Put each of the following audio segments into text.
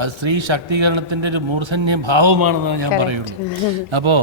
അത് സ്ത്രീ ശാക്തീകരണത്തിന്റെ ഒരു മൂർധന്യ ഭാവമാണെന്നാണ് ഞാൻ പറയുള്ളൂ. അപ്പോൾ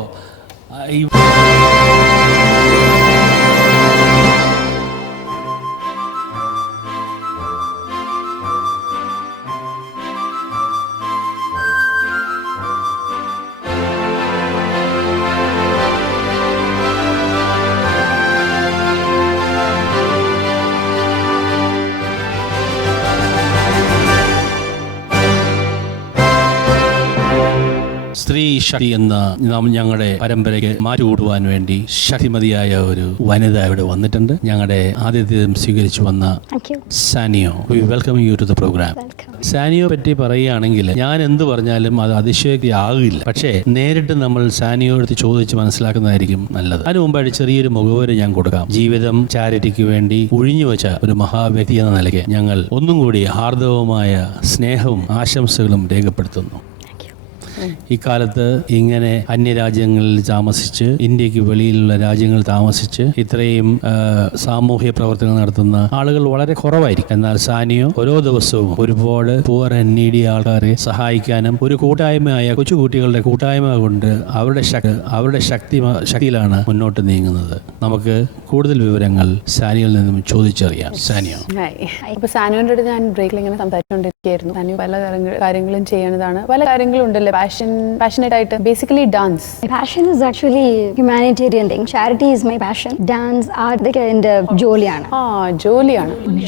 സ്ത്രീ ശക്തി എന്ന ഞങ്ങളുടെ പരമ്പരയ്ക്ക് മാറ്റുകൂടുവാൻ വേണ്ടി ശക്തിമതിയായ ഒരു വനിത ഇവിടെ വന്നിട്ടുണ്ട്. ഞങ്ങളുടെ ആതിഥ്യം സ്വീകരിച്ചു വന്ന സാനിയോ, we welcome you to the program. സാനിയോ പറ്റി പറയുകയാണെങ്കിൽ ഞാൻ എന്ത് പറഞ്ഞാലും അത് അതിശയോക്തി ആകില്ല. പക്ഷേ നേരിട്ട് നമ്മൾ സാനിയോ എടുത്ത് ചോദിച്ച് മനസ്സിലാക്കുന്നതായിരിക്കും നല്ലത്. അതിന് മുമ്പായിട്ട് ചെറിയൊരു മുഖവര ഞാൻ കൊടുക്കാം. ജീവിതം ചാരിറ്റിക്ക് വേണ്ടി ഒഴിഞ്ഞുവെച്ച ഒരു മഹാവ്യക്തി എന്ന നിലയ്ക്ക് ഞങ്ങൾ ഒന്നും കൂടി ഹാർദവമായ സ്നേഹവും ആശംസകളും രേഖപ്പെടുത്തുന്നു. ഇക്കാലത്ത് ഇങ്ങനെ അന്യരാജ്യങ്ങളിൽ താമസിച്ച്, ഇന്ത്യക്ക് വെളിയിലുള്ള രാജ്യങ്ങളിൽ താമസിച്ച് ഇത്രയും സാമൂഹ്യ പ്രവർത്തനങ്ങൾ നടത്തുന്ന ആളുകൾ വളരെ കുറവായിരിക്കും. എന്നാൽ സാനിയോ ഓരോ ദിവസവും ഒരുപാട് പുവർ ആൻഡ് നീഡി ആൾക്കാരെ സഹായിക്കാനും ഒരു കൂട്ടായ്മയായ കൊച്ചുകുട്ടികളുടെ കൂട്ടായ്മ കൊണ്ട് അവരുടെ ശക്തിയിലാണ് മുന്നോട്ട് നീങ്ങുന്നത്. നമുക്ക് കൂടുതൽ വിവരങ്ങൾ സാനിയോയിൽ നിന്നും ചോദിച്ചറിയാം. സാനിയോ. ഇപ്പൊ സാനിയോന്റെ അടുത്ത് ഞാൻ ബ്രേക്കിൽ ഇങ്ങനെ സംസാരിച്ചുകൊണ്ടിരിക്കുകയായിരുന്നു. സാനിയോ പല കാര്യങ്ങളും ചെയ്യുന്നതാണ്. പല കാര്യങ്ങളും ഉണ്ടല്ലേ passionate ആയിട്ട്. Basically dance. My passion is actually humanitarian thing. Charity is my passion. Dance, art ഇതൊക്കെ എൻ്റെ ജോലിയാണ്.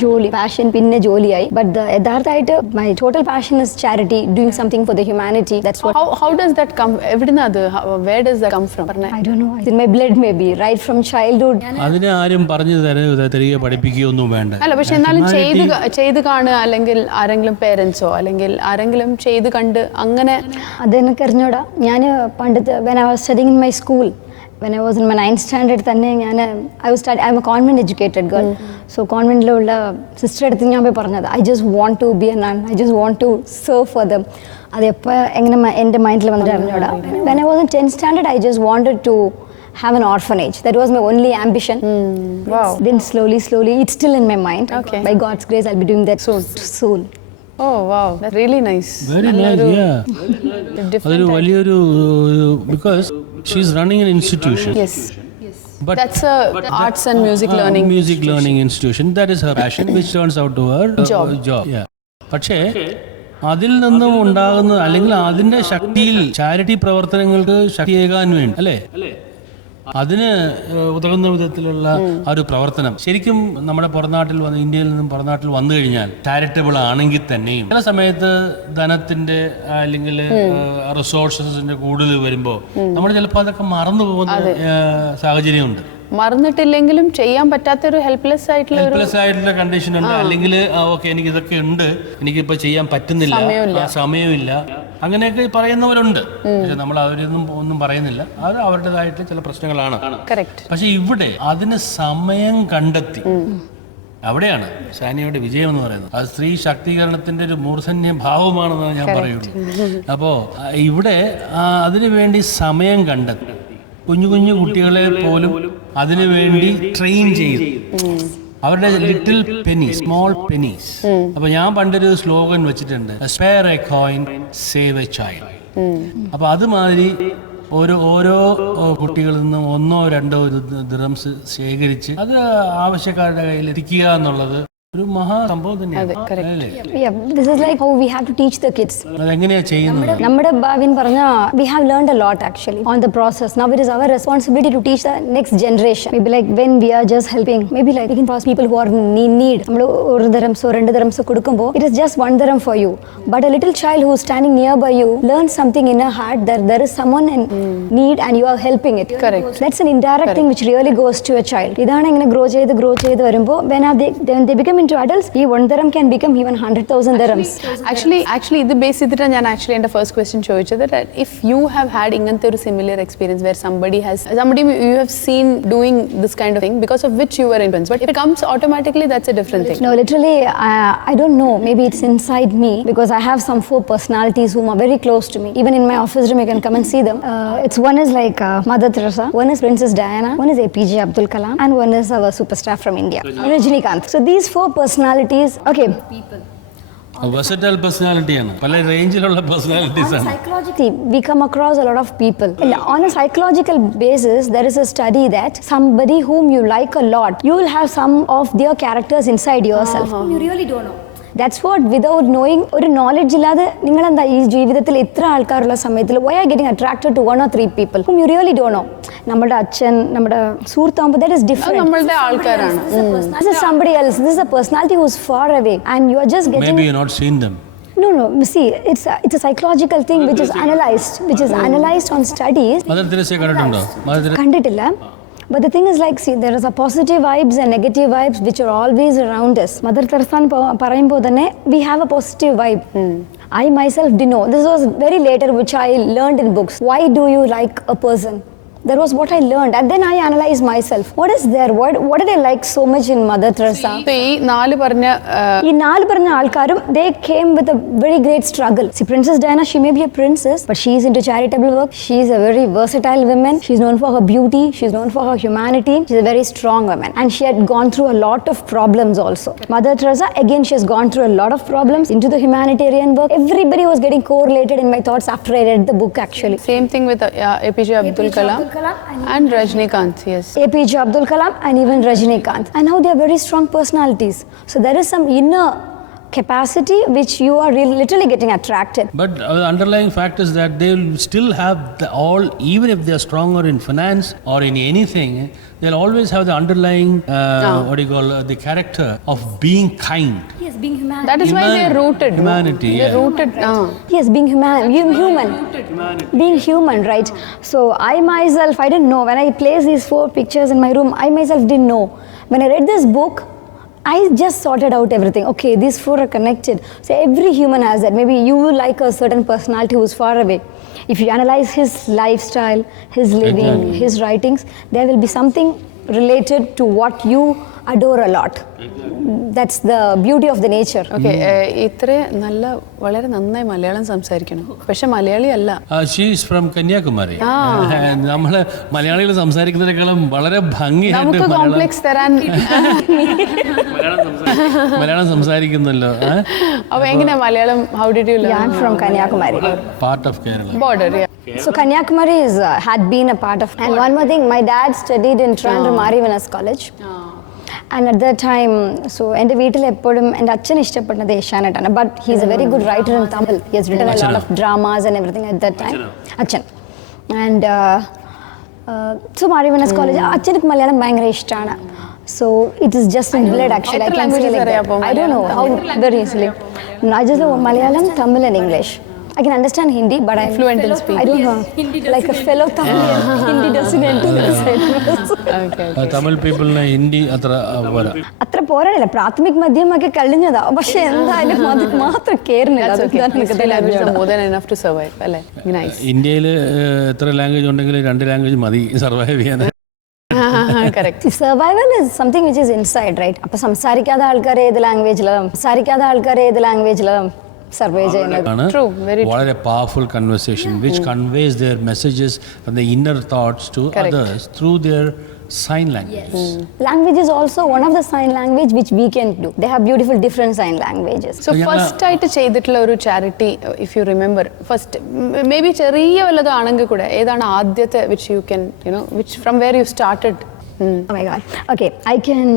ജോലി passion പിന്നെ ജോലിയായി. But യഥാർത്ഥമായിട്ട് my total passion is charity, doing something for the humanity. That's what. How does that come? എവിടുന്നാ അത്? Where does that come from? I don't know. It's in my blood maybe. Right from childhood. അതിനെ ആരും പറഞ്ഞു തരിക പഠിപ്പിക്കുകയൊന്നും വേണ്ട. അല്ല, പക്ഷെ എന്നാലും ചെയ്ത് കാണുക, അല്ലെങ്കിൽ ആരെങ്കിലും പേരൻസോ അല്ലെങ്കിൽ ആരെങ്കിലും ചെയ്ത് കണ്ട് അങ്ങനെ അതെനിക്ക് അറിഞ്ഞൂടാ. ഞാൻ പണ്ടത്തെ when I was studying in my school, when I was in my 9th standard തന്നെ I'm a convent educated girl. So കോൺവെന്റിലുള്ള സിസ്റ്റർ അടുത്ത് ഞാൻ പോയി പറഞ്ഞത് I just want to be a nun. I just want to serve for them. അതെപ്പോൾ എങ്ങനെ എൻ്റെ മൈൻഡിൽ വന്നിട്ട് അറിഞ്ഞൂടാ. When I was in 10th standard, I just wanted to have an orphanage. That was my only ambition. Wow. Then slowly it's still in my mind. Okay. By God's grace I'll be doing that soon. Oh wow, that's really nice. Very nice, yeah. അതൊരു വലിയൊരു because she is running an institution. Yes. But that's a arts and music learning institution. That is her passion, which turns out to her job. Yeah. പക്ഷേ അതിൽ നിന്നും ഉണ്ടാകുന്ന അല്ലെങ്കിൽ അതിന്റെ ശക്തിയിൽ charity പ്രവർത്തനങ്ങൾക്ക് ശക്തിയേകാൻ വേണ്ടി അല്ലേ, അതിന് ഉതകുന്ന വിധത്തിലുള്ള ഒരു പ്രവർത്തനം ശരിക്കും നമ്മുടെ ഇന്ത്യയിൽ നിന്നും പുറനാട്ടിൽ വന്നു കഴിഞ്ഞാൽ ചാരിറ്റബിൾ ആണെങ്കിൽ തന്നെയും ചില സമയത്ത് ധനത്തിന്റെ അല്ലെങ്കിൽ റിസോഴ്സസിന്റെ കൂടുതൽ വരുമ്പോൾ നമ്മൾ ചിലപ്പോൾ അതൊക്കെ മറന്നു പോകുന്ന സാഹചര്യമുണ്ട്. മറന്നിട്ടില്ലെങ്കിലും ചെയ്യാൻ പറ്റാത്തൊരു ഹെൽപ്ലെസ് ആയിട്ടുള്ള കണ്ടീഷൻ ഉണ്ട്. അല്ലെങ്കിൽ ഓക്കെ എനിക്ക് ഇതൊക്കെ ഉണ്ട്, എനിക്കിപ്പോൾ ചെയ്യാൻ പറ്റുന്നില്ല, സമയമില്ല, അങ്ങനെയൊക്കെ പറയുന്നവരുണ്ട്. പക്ഷെ നമ്മൾ ഒന്നും പറയുന്നില്ല. അത് അവരുടേതായിട്ട് ചില പ്രശ്നങ്ങളാണ്. പക്ഷെ ഇവിടെ അതിന് സമയം കണ്ടെത്തി, അവിടെയാണ് സാനിയോയുടെ വിജയം എന്ന് പറയുന്നത്. അത് സ്ത്രീ ശാക്തീകരണത്തിന്റെ ഒരു മൂർധന്യ ഭാവമാണെന്നാണ് ഞാൻ പറയുള്ളൂ. അപ്പോൾ ഇവിടെ അതിനു വേണ്ടി സമയം കണ്ടെത്തി കുഞ്ഞു കുട്ടികളെ പോലും അതിനു വേണ്ടി ട്രെയിൻ ചെയ്തു, അവരുടെ ലിറ്റിൽ പെനീസ്, സ്മോൾ പെനീസ്. അപ്പൊ ഞാൻ പണ്ടൊരു സ്ലോഗൻ വെച്ചിട്ടുണ്ട്, spare A coin save A child. അപ്പൊ അതുമാതിരി ഓരോ കുട്ടികളിൽ നിന്നും 1-2 ദിർഹംസ് ശേഖരിച്ച് അത് ആവശ്യക്കാരുടെ കയ്യിൽ എത്തിക്കുക എന്നുള്ളത് ഒരു മഹാസംഭവം തന്നെയാണ്. This is like how we have to teach the kids. അതെങ്ങനെയാ ചെയ്യുന്നത്? നമ്മുടെ ഭാവിൻ പറഞ്ഞ we have learned a lot actually on the process. Now it is our responsibility to teach the next generation. Maybe like when we are just helping, maybe like we can pass people who are in need. നമ്മൾ 1 dirhams 2 dirhams കൊടുക്കുമ്പോൾ it is just 1 dirham for you, but a little child who is standing nearby you learns something in her heart that there is someone in need and you are helping it. Correct. That's an indirect thing which really goes to a child. ഇതാണ് ഇങ്ങനെ grow ചെയ്ത് വരുമ്പോൾ when they become into adults, ഈ 1 dirham can become even 100,000 dirhams. Actually ഇത് base ചെയ്തിട്ടാണ് ഞാൻ എൻ്റെ first question ചോദിച്ചത്. If you have had ഇങ്ങനത്തെ ഒരു similar experience where somebody you have seen doing this kind of thing because of which you were influenced, but if it comes automatically, that's a different thing. No, literally I don't know, maybe it's inside me because I have some 4 personalities whom are very close to me. Even in my office room you can come and see them. One is like Mother Teresa, one is Princess Diana, one is APJ Abdul Kalam, and one is our superstar from India, Rajinikanth. So these 4 personalities, okay, people versatile പേഴ്സണാലിറ്റിയാണ്, പല റേഞ്ചിലുള്ള personalities ആണ്. Psychologically, we come across a lot of people. And on a psychological basis, there is a study that somebody whom you like a lot, you will have some of their characters inside yourself. You really don't know. That's what, without knowing, ഒരു knowledge ഇല്ലാതെ നിങ്ങൾ എന്താ ഈ ജീവിതത്തിൽ ഇത്ര ആൾക്കാരുള്ള സമയത്തിൽ why are you getting attracted to 1 or 3 people whom you really don't know? നമ്മുടെ അച്ഛൻ, നമ്മുടെ സുഹൃത്താകുമ്പോൾ that is different. നമ്മളുടെ ആൾക്കാരാണ്. This is somebody else. This is a personality who is far away and you are just getting. Maybe you not seen them. No. See, it's a psychological thing which is analyzed on studies. Mother തെരേസയെ കണ്ടിട്ടുണ്ടോ? Mother Teresa കണ്ടിട്ടില്ല. But the thing is like, see, there is a positive vibes and negative vibes which are always around us. Mother Teresa പറയുമ്പോൾ തന്നെ we have a positive vibe. I myself didn't know. This was very later which I learned in books. Why do you like a person? That was what I learned, and then I analyzed myself. What is there? What did I like so much in Mother Teresa? ഈ നാല് പറഞ്ഞ ആൾക്കാരും they came with a very great struggle. See, Princess Diana, she may be a princess, but she is into charitable work. She is a very versatile woman. She is known for her beauty. She is known for her humanity. She is a very strong woman, and she had gone through a lot of problems also. Mother Teresa, again, she has gone through a lot of problems into the humanitarian work. Everybody was getting correlated in my thoughts after I read the book. Actually, same thing with APJ Abdul Kalam. And Rajnikant, yes. APJ Abdul Kalam and even Rajnikant. And now they are very strong personalities. So there is some inner capacity which you are really literally getting attracted. But the underlying fact is that they will still have even if they are stronger in finance or in anything, they'll always have the underlying the character of being kind. Yes, being human. That is why they are rooted. Humanity. They're rooted. Yes, being human. Being human, right? So I myself, I didn't know. When I placed these 4 pictures in my room, I myself didn't know. When I read this book, I just sorted out everything. Okay, these 4 are connected. So every human has that. Maybe you will like a certain personality who's far away. If you analyze his lifestyle, his living, his writings, there will be something related to what you adore a lot. That's the beauty of the nature. Okay, ഇത്ര വളരെ നന്നായി മലയാളം സംസാരിക്കണം, പക്ഷെ മലയാളി അല്ല. She is from Kanyakumari. നമ്മൾ മലയാളികൾ സംസാരിക്കുന്നതിനേക്കാളും വളരെ ഭംഗിയായിട്ട് കോംപ്ലക്സ് തരാൻ മലയാളം സംസാരിക്കുന്നല്ലോ. അപ്പോൾ എങ്ങനെ Malayalam? How did you learn? I'm from Kanyakumari. Part of Kerala. Border, yeah. So Kanyakumari had been a part of. And one more thing, my dad studied in Trivandrum Marivanas College. And at that time, so എൻ്റെ വീട്ടിൽ എപ്പോഴും എൻ്റെ അച്ഛൻ ഇഷ്ടപ്പെടുന്നത് ഏഷ്യാനെറ്റാണ്. But he is a very good writer in Tamil. He has written a lot of dramas and everything at that time. അച്ഛൻ and so മാരിവനസ് college അച്ഛനക്ക് മലയാളം ഭയങ്കര ഇഷ്ടമാണ്. So it is just in blood actually. I can say like that. I don't know how very easily. I just know Malayalam, Tamil and English. I can understand Hindi, but I'm fluent in speaking. I don't know. Like a fellow Tamilian, Hindi doesn't enter inside. Okay. Tamil people na Hindi അത്ര പോരാടില്ല. പ്രാഥമിക് മധ്യമൊക്കെ കഴിഞ്ഞതാ, പക്ഷെ എന്തായാലും അത് മാത്രം കേറുന്നില്ല. More than enough to survive, അല്ലേ? Nice. ഇന്ത്യയിൽ എത്ര language ഉണ്ടെങ്കിൽ 2 ലാംഗ്വേജ് മതി സർവൈവ് ചെയ്യാൻ. Correct. Survival is something which is inside, right? അപ്പോൾ സംസാരിക്കാത്ത ആൾക്കാർ ഏത് ലാംഗ്വേജിലും സർവേ ചെയ്യുന്നത്. വളരെ powerful conversation which conveys their messages and the inner thoughts to others through their sign language. Language is also one of the sign language which we can do. They have beautiful different sign languages. So first ആയിട്ട് ചെയ്തിട്ടുള്ള ഒരു charity, if you remember, first maybe ചെറിയ വല്ലതും ആണെങ്കിൽ കൂടെ ഏതാണ് ആദ്യത്തെ which you can, which from where you started? Oh my god. Okay, I can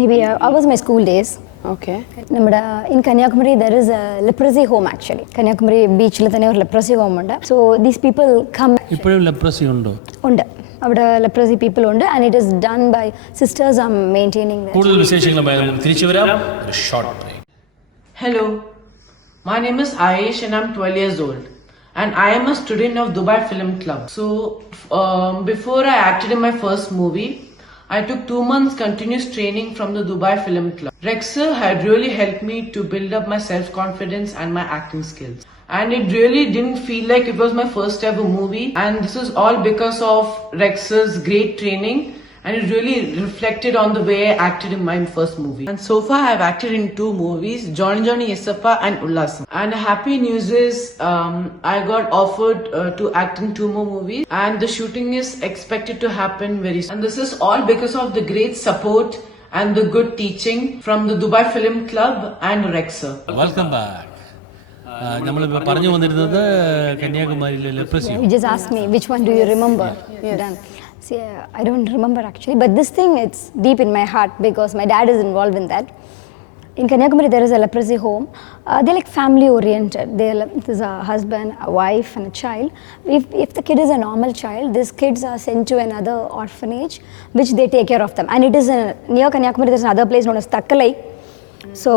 maybe I was my school days. Okay. നമ്മുടെ in Kanyakumari there is a leprosy home actually. Kanyakumari beachil തന്നെ ഒരു leprosy home ഉണ്ട്. So these people come. ഇപ്പോഴും leprosy ഉണ്ടോ? ഉണ്ട്. അവിടെ leprosy people ഉണ്ട് and it is done by sisters are maintaining that. കൂടുതൽ വിശേഷങ്ങളുമായി തിരിച്ചു വരാം. Short break. Hello. My name is Aish and I'm 12 years old. And I am a student of Dubai Film Club. So before I acted in my first movie, I took 2 months continuous training from the Dubai Film Club. Rexer had really helped me to build up my self-confidence and my acting skills. And it really didn't feel like it was my first ever movie. And this is all because of Rexer's great training. And it really reflected on the way I acted in my first movie. And so far I've acted in 2 movies, Johnny Johnny Yesappa and Ullasam. And the happy news is I got offered to act in 2 more movies. And the shooting is expected to happen very soon. And this is all because of the great support and the good teaching from the Dubai Film Club and Rexer. Welcome back. നമ്മളിപ്പോൾ പറഞ്ഞു വന്നിരുന്നത് കന്യാകുമാരിയിലെ leprosy. You just asked me which one do you remember? Done. See, I don't remember actually, but this thing, it's deep in my heart because my dad is involved in that. In Kanyakumari, there is a leprosy home. They're like family oriented. There's a husband, a wife, and a child. If the kid is a normal child, these kids are sent to another orphanage, which they take care of them. And it is near Kanyakumari. There's another place known as Takkalai. So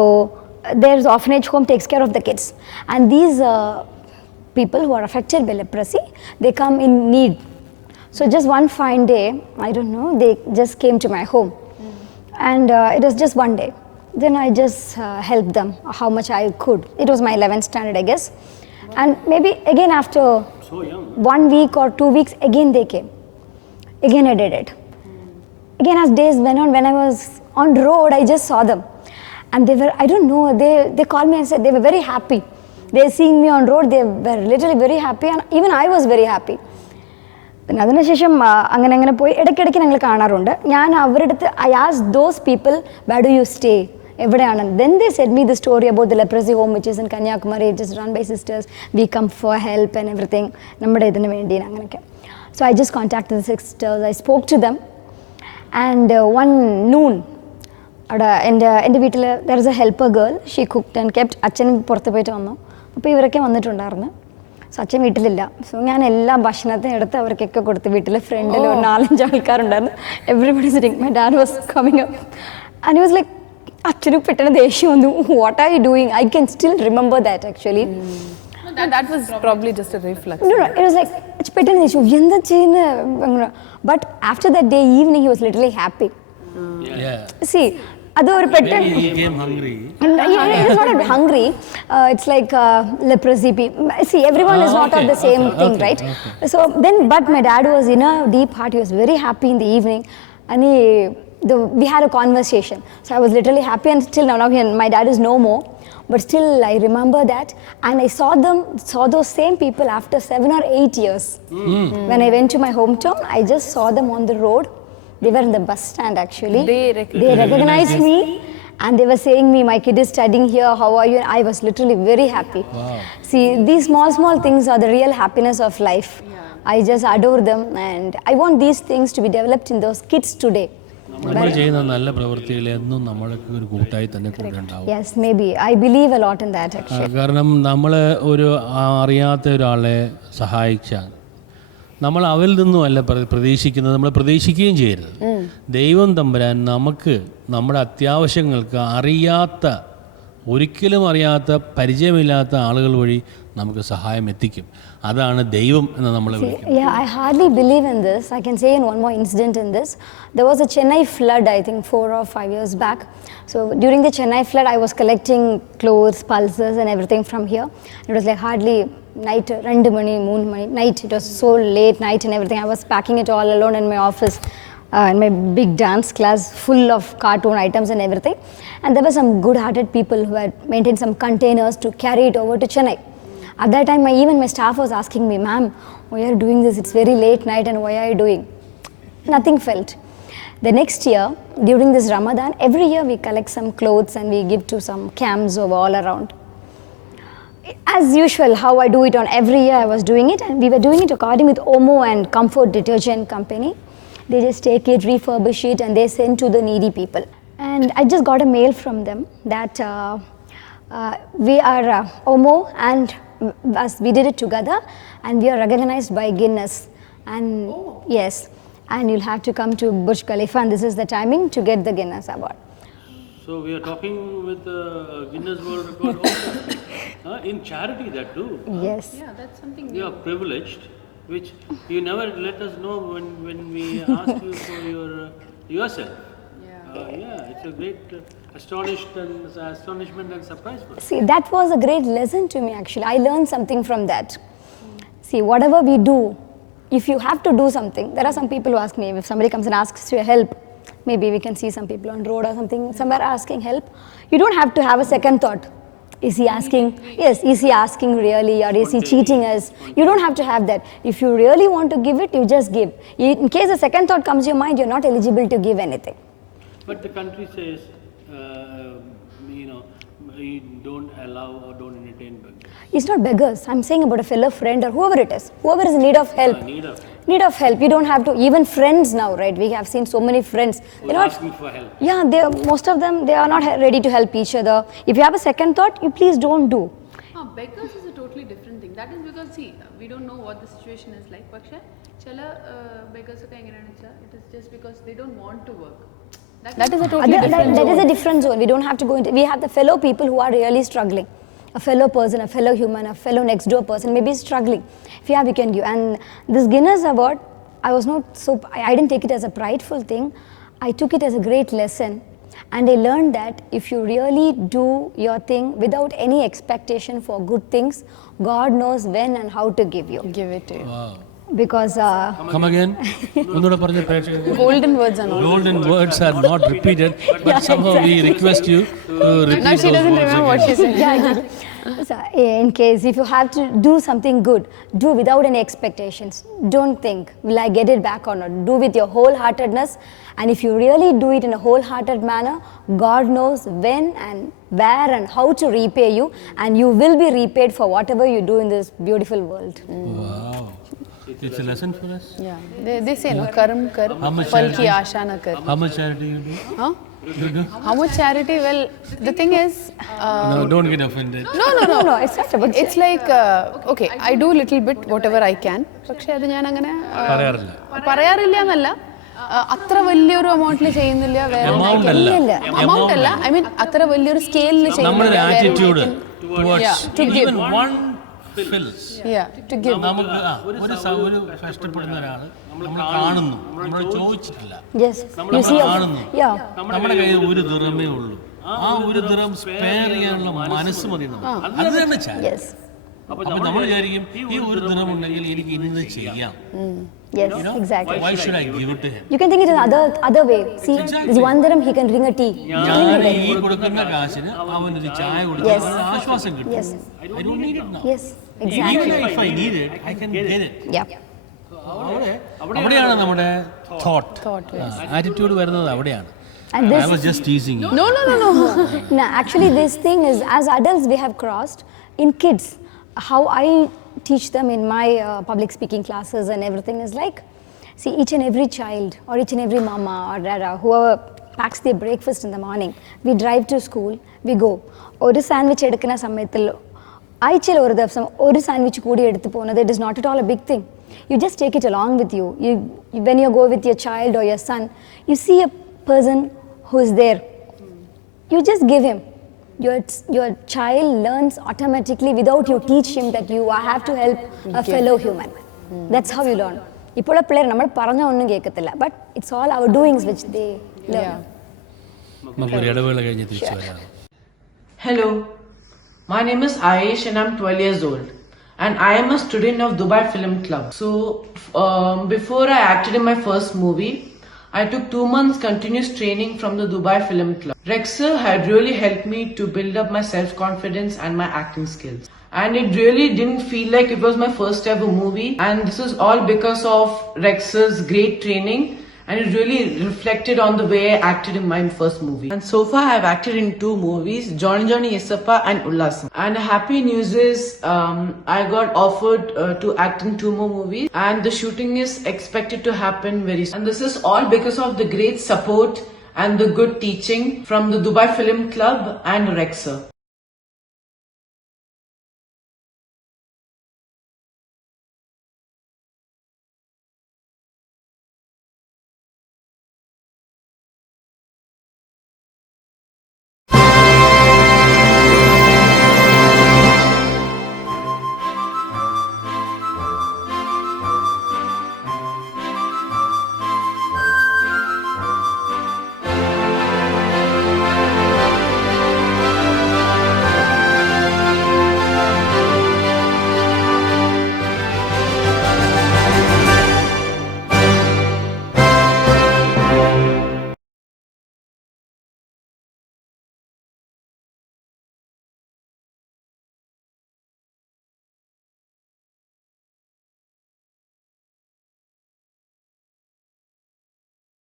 there's orphanage home takes care of the kids. And these people who are affected by leprosy, they come in need. So just one fine day, I don't know, they just came to my home. And it was just one day. Then I just helped them how much I could. It was my 11th standard, I guess. And maybe again after 1 week or 2 weeks, again they came. Again I did it. Again as days went on, when I was on road, I just saw them. And they were, I don't know, they called me and said they were very happy. They seeing me on road, they were literally very happy, and even I was very happy. പിന്നെ അതിനുശേഷം അങ്ങനെ പോയി ഇടയ്ക്കിടയ്ക്ക് ഞങ്ങൾ കാണാറുണ്ട്. ഞാൻ അവരുടെ അടുത്ത് I asked those people where do you stay, എവിടെയാണ്. Then they said me the story about the leprosy home which is in Kanyakumari. It is run by sisters. We come for help and everything, നമ്മുടെ ഇതിന് വേണ്ടി അങ്ങനെയൊക്കെ. So I just contact the sisters, I spoke to them. And one noon അവിടെ എൻ്റെ വീട്ടിൽ there is a helper girl. She cooked and kept. അച്ഛൻ പുറത്ത് പോയിട്ട് വന്നു. അപ്പോൾ ഇവരൊക്കെ വന്നിട്ടുണ്ടായിരുന്നു. സോ അച്ഛൻ വീട്ടിലില്ല. സോ ഞാൻ എല്ലാ ഭക്ഷണത്തിനും എടുത്ത് അവർക്കൊക്കെ കൊടുത്ത്. വീട്ടിൽ ഫ്രണ്ടിൽ ഒരു 4-5 ആൾക്കാരുണ്ടായിരുന്നു. Everybody sitting. My dad was coming up and he was like, അച്ഛന് പെട്ടെന്ന് ദേഷ്യം വന്നു. What are you doing? I can still remember that actually. That was probably just a reflex. No, it was like, പെട്ടെന്ന് ദേഷ്യം, എന്താ ചെയ്യുന്നത്? But after that day evening, he was literally happy. See, അത് ഒരു പെട്ടെന്ന് it is not hungry. It's like leprosy. See, everyone is not of the same thing, right? So then, but my dad was in a deep heart. He was very happy in the evening, and we had a conversation. So I was literally happy, and still now my dad is no more. But still, I remember that, and I saw those same people after 7 or 8 years. When I went to my hometown, I just saw them on the road. They were in the bus stand actually. They recognized me, and they were saying me, my kid is studying here, how are you? And I was literally very happy. Wow. See, these small things are the real happiness of life. Yeah. I just adore them, and I want these things to be developed in those kids today. നമ്മൾ ചെയ്യുന്ന നല്ല പ്രവൃത്തിയിൽ എന്നും നമ്മൾക്ക് ഒരു കൂട്ടായി തന്നെ കൂടെ ഉണ്ടാവും. Yes, maybe. I believe a lot in that actually. കാരണം നമ്മൾ ഒരു അറിയാത്ത ഒരാളെ സഹായിച്ചാൽ നമ്മൾ അവരിൽ നിന്നുമല്ല പ്രതീക്ഷിക്കുന്നത്, നമ്മൾ പ്രതീക്ഷിക്കുകയും ചെയ്യരുത്. ദൈവം തമ്പുരാൻ നമുക്ക് നമ്മുടെ അത്യാവശ്യങ്ങൾക്ക് ഒരിക്കലും അറിയാത്ത പരിചയമില്ലാത്ത ആളുകൾ വഴി നമുക്ക് സഹായം എത്തിക്കും. അതാണ് ദൈവം എന്ന് നമ്മൾ വിളിക്കുന്നത്. Yeah, I hardly believe in this. I can say in one more incident in this. There was a Chennai flood, I think 4 or 5 years back. So during the Chennai flood, I was collecting clothes, pulses and everything from here. It was like hardly night, 2 mani, moon mani, night. It was so late night and everything. I was packing it all alone in my office, in my big dance class full of cartoon items and everything. And there were some good-hearted people who had maintained some containers to carry it over to Chennai. At that time, even my staff was asking me, ma'am, why are you doing this? It's very late night and why are you doing? Nothing felt. The next year, during this Ramadan, every year we collect some clothes and we give to some camps over all around. As usual, how I do it on every year, I was doing it, and we were doing it according with Omo and Comfort Detergent Company. They just take it, refurbish it, and they send to the needy people. And I just got a mail from them that we are Omo and us, we did it together, and we are recognized by Guinness. And yes, and you'll have to come to Burj Khalifa, and this is the timing to get the Guinness award. So we are talking with Guinness World Record in charity, that too. Yes. Yeah, that's something. You are privileged, which you never let us know when we ask you for yourself. Yeah, it's a great astonishment and surprise for us. See, that was a great lesson to me actually. I learned something from that. See, whatever we do, if you have to do something, there are some people who ask me, if somebody comes and asks you help, maybe we can see some people on road or something, somewhere asking help, you don't have to have a second thought. Is he asking? Yes, is he asking really, or is he cheating us? You don't have to have that. If you really want to give it, you just give. In case a second thought comes to your mind, you're not eligible to give anything. But the country says, you know, you don't allow or don't entertain beggars. It's not beggars. I'm saying about a fellow friend or whoever it is. Whoever is in need of help. Need of help. You don't have to, even friends now, right? We have seen so many friends. They're not asking for help. Yeah, most of them, they are not ready to help each other. If you have a second thought, you please don't do. Beggars is a totally different thing. That is because, see, we don't know what the situation is like. But beggars it is just because they don't want to work. That is a totally different zone. That is a different zone. We don't have to go into, we have the fellow people who are really struggling. A fellow person, a fellow human, a fellow next door person, maybe struggling. If you have, we can give. And this Guinness Award, I didn't take it as a prideful thing. I took it as a great lesson. And I learned that if you really do your thing without any expectation for good things, God knows when and how to give you. Give it to you. Wow. Because Come again. Golden words are not. Golden words are not repeated, but somehow we request you to repeat Now she those doesn't words remember what again. she said. yeah, exactly. So, in case if you have to do something good, do without any expectations. Don't think, will I get it back or not? Do with your wholeheartedness. And if you really do it in a wholehearted manner, God knows when and where and how to repay you. And you will be repaid for whatever you do in this beautiful world. Wow. It's a lesson for us. Yeah. They say, no, karam kar, How much phal ki charity? aasha na kar. How much charity you do? Huh? You do? How much charity? Well, the thing is... No, don't get offended. No. It's not about It's like, okay, I do a little bit whatever I can. പക്ഷേ അത് ഞാൻ അങ്ങനെ പറയാറില്ല എന്നല്ല അത്ര വലിയൊരു അമൗണ്ടിൽ ചെയ്യുന്നില്ല വേറെ അമൗണ്ട് അല്ല ഐ മീൻ അത്ര വലിയൊരു സ്കെയിലിൽ നമ്മുടെ attitude to give. even one fills. Yeah, to give. നമുക്ക് ഒരു കഷ്ടപ്പെടുന്ന ഒരാൾ നമ്മൾ കാണുന്നു, നമ്മൾ ചോദിച്ചിട്ടില്ല, Yes. നമ്മൾ കാണുന്നു, Yeah. നമ്മുടെ കയ്യിൽ ഒരു ദിറമേ ഉള്ളൂ, ആ ഒരു ദിറം സ്പെയർ ചെയ്യാനുള്ള മനസ്സ് മതി നമുക്ക്. അത് തന്നെ ചായ. Yes. അപ്പൊ നമ്മൾ വിചാരിക്കും ഈ ഒരു ദിറം ഉണ്ടെങ്കിൽ എനിക്ക് ഇന്നത് ചെയ്യാം. Yes, exactly. Why should I give it to him? You can think it in other way. See, this one dirham he can drink a tea. ഞാൻ ഈ കൊടുക്കുന്ന കാശിന് അവനൊരു ചായ കൊടുത്താൽ Yes. അവന് ആശ്വാസം കിട്ടും. Yes. I don't need it now. Yes, exactly. Even if I need it, I can get it. Yeah. അവിടെയാണ് നമ്മുടെ തോട്ട് ആറ്റിറ്റ്യൂഡ് വരുന്നത് അവിടെയാണ്. And this, I was just teasing you. No. no, actually this thing is, as adults we have crossed. In kids, how I teach them in my public speaking classes and everything is like, see, each and every child or each and every mama or dada, whoever packs their breakfast in the morning, we drive to school, we go. ഒരു sandwich എടുക്കുന്ന സമയത്തിൽ ആഴ്ചയിൽ ഒരു ദിവസം ഒരു sandwich കൂടി എടുത്ത് പോകുന്നത്, it is not at all a big thing. You just take it along with you. When you go with your child or your son, you see a person who is there, you just give him. Your child learns automatically without you teach him that you have to help a fellow human. That's how you learn. ഇപ്പോഴുള്ള പിള്ളേർ നമ്മൾ പറഞ്ഞ ഒന്നും കേൾക്കത്തില്ല, but it's all our doings which they learn. നമുക്കൊരു ഇടവേള കഴിഞ്ഞ് തിരിച്ചു വരാം. Hello, my name is Aish and I'm 12 years old. And I am a student of Dubai Film Club. So, before I acted in my first movie, I took 2 months continuous training from the Dubai Film Club. Rexer had really helped me to build up my self-confidence and my acting skills. And it really didn't feel like it was my first ever movie. And this is all because of Rexer's great training. And it really reflected on the way I acted in my first movie. And so far I have acted in 2 movies, Johnny Johnny Yesappa and Ullasam. And the happy news is I got offered to act in 2 more movies. And the shooting is expected to happen very soon. And this is all because of the great support and the good teaching from the Dubai Film Club and Rexer.